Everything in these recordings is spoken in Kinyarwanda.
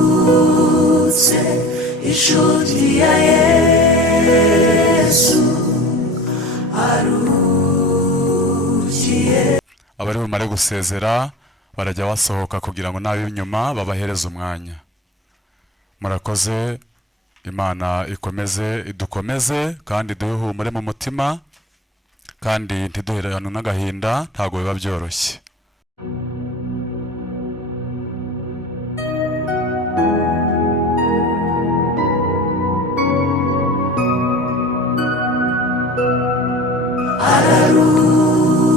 ararutse inshuti ya Yesu arukiye. Abari bumare gusezera barajya basohoka kugira ngo n'ab'inyuma babahereze umwanya. Murakoze, Imana ikomeze idukomeze kandi duhumure mu mutima kandi ntiduherane n'agahinda, ntago biba byoroshye.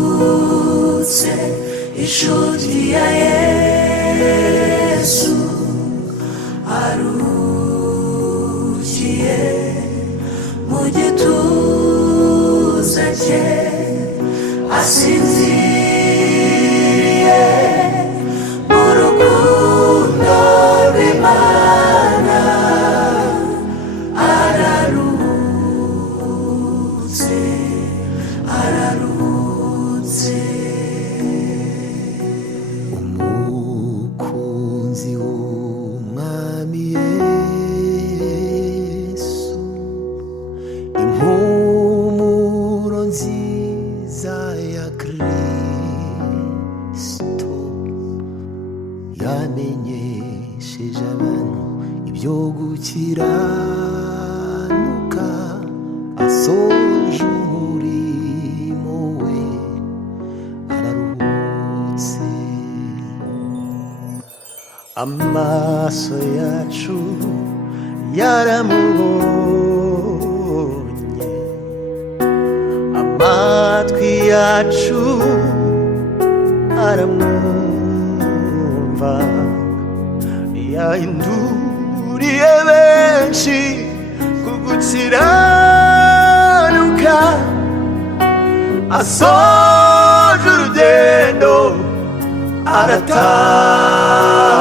Ararutse inshuti ya Yesu arukiye mu gituza cye asinziriye mu rukundo rw'Imana. Ararutse ararutse. Umukunzi w'Umwami Yesu, impumuro nziza ya Kristo yamenyesheje abantu ibyo gukiranuka, asoje umurimo we araruhutse. Amaso yacu yaramubonye, amatwi yacu aramwumva, yahinduriye benshi ku gukiranuka, asoje urugendo arataha.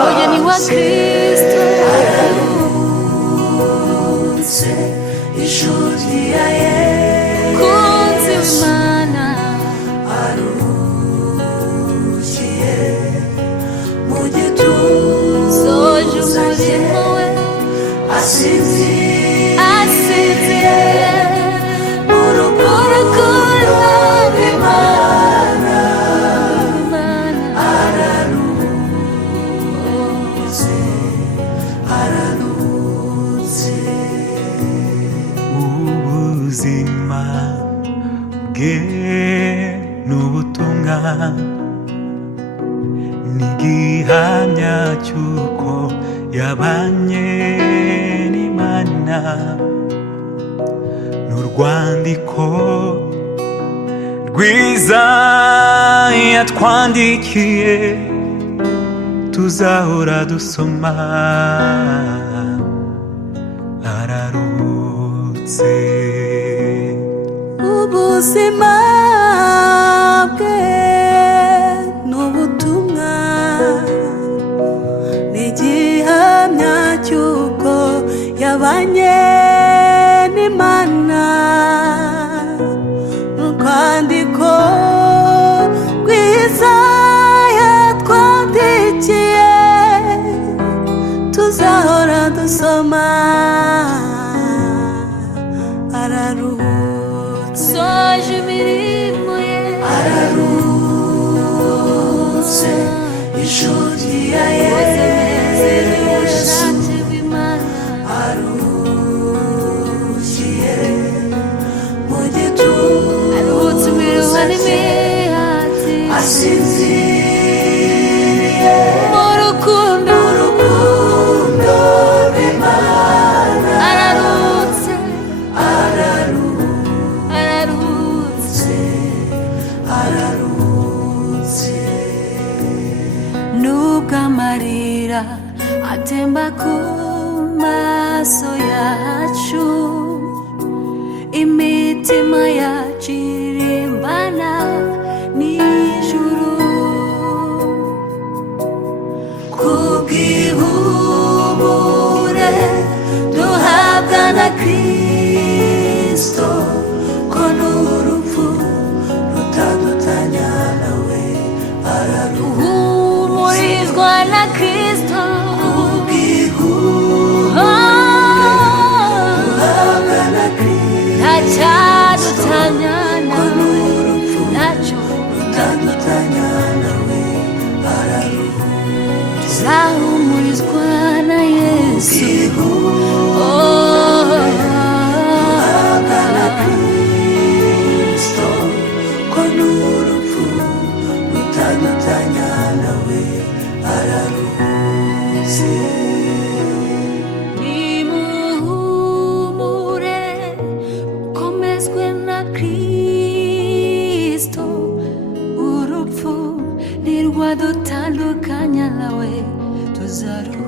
Umugeni wa Kristo ararutse inshuti ya Yesu Imana arukiye mu gituza cye asinziriye mu rukundo rw'Imana. Ubuzima bwe n'ubutumwa n'igihamya cy'uko yabanye n'Imana, n'urwandiko rwiza yatwandikiye tuzahora dusoma. Ararutse. Ubuzima bwe n'ubutumwa n'igihamya cy'uko yabanye n'Imana, n'urwandiko rwiza yatwandikiye tuzahora dusoma. Ararutse soje imirimo ye, ararutse inshuti ya Yesu arukiye mu gituza cye asinziriye mu rukundo rw'Imana. Ararutse ararutse ararutse. Nubwo amarira atemba ku maso yacu, imitima yacu irimbana n'ijuru kubw'ihumure duhabwa na Kristo, ko n'urupfu rutadutanya nawe. Araruhumurizwa na Kristo icyadutanya nawe nacyo rutandukanya nawe tuzahumurizwa na Yesu duhabwa na Kristo ko n'urupfu rutandukanya nawe araruzi nimuhumure komezwe na Kristo urupfu ntirwadutandukanya nawe tuzaruhuka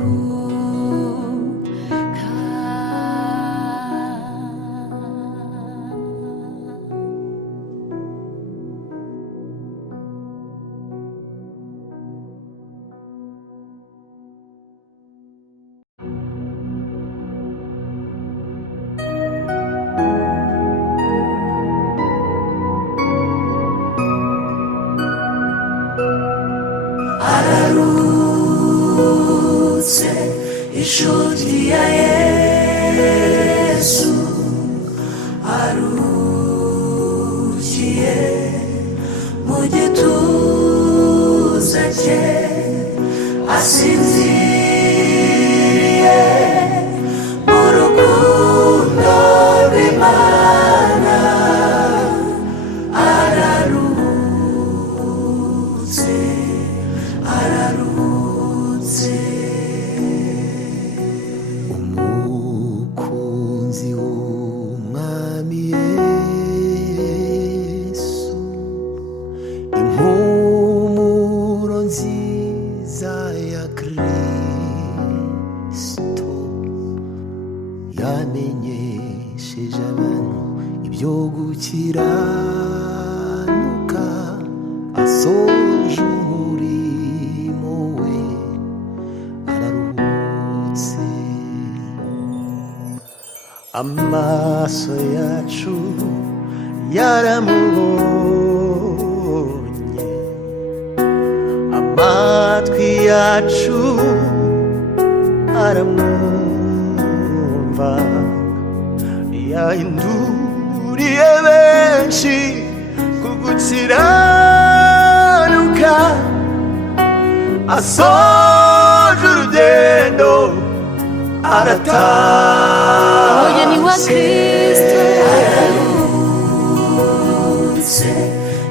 ararutse inshuti ya Yesu arukiye mu gituza cye asinziriye mu rukundo rw'Imana ararutse umukunzi w'umwami Yesu impumuro nziza ya Kristo yamenyesheje abantu ibyo gukiranuka asoje umurimo we araruhutse amaso yacu yaramubonye amatwi yacu aramwumva yahinduriye benshi ku gukiranuka asoje urugendo arataha umugeni wa Kristo ararutse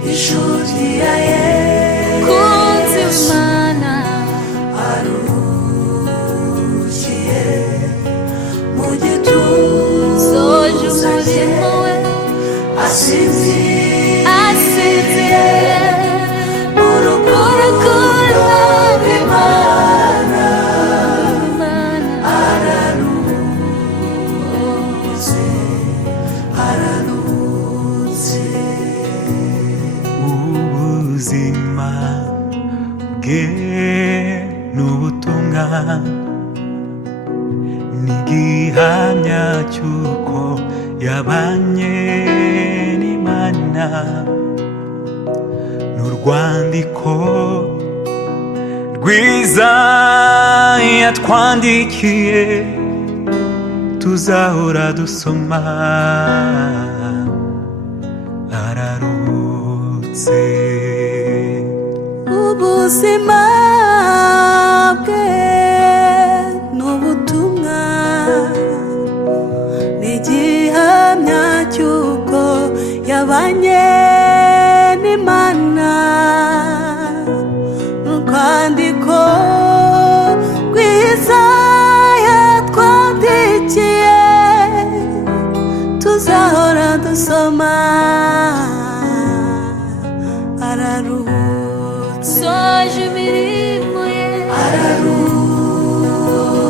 inshuti ya Yesu kunzi w'Imana arukiye mu gituza soje umurimo we asinziriye mu rukundo rw'Imana ararutse ubuzima bwe n'ubutumwa n'igihamya cy'uko yabanye n'Imana n'urwandiko rwiza yatwandikiye tuzahora dusoma ararutse ubuzima bwe n'ubutumwa n'igihamya cy'uko yabanye n'Imana n'urwandiko rwiza yatwandikiye tuzahora dusoma ararutse soje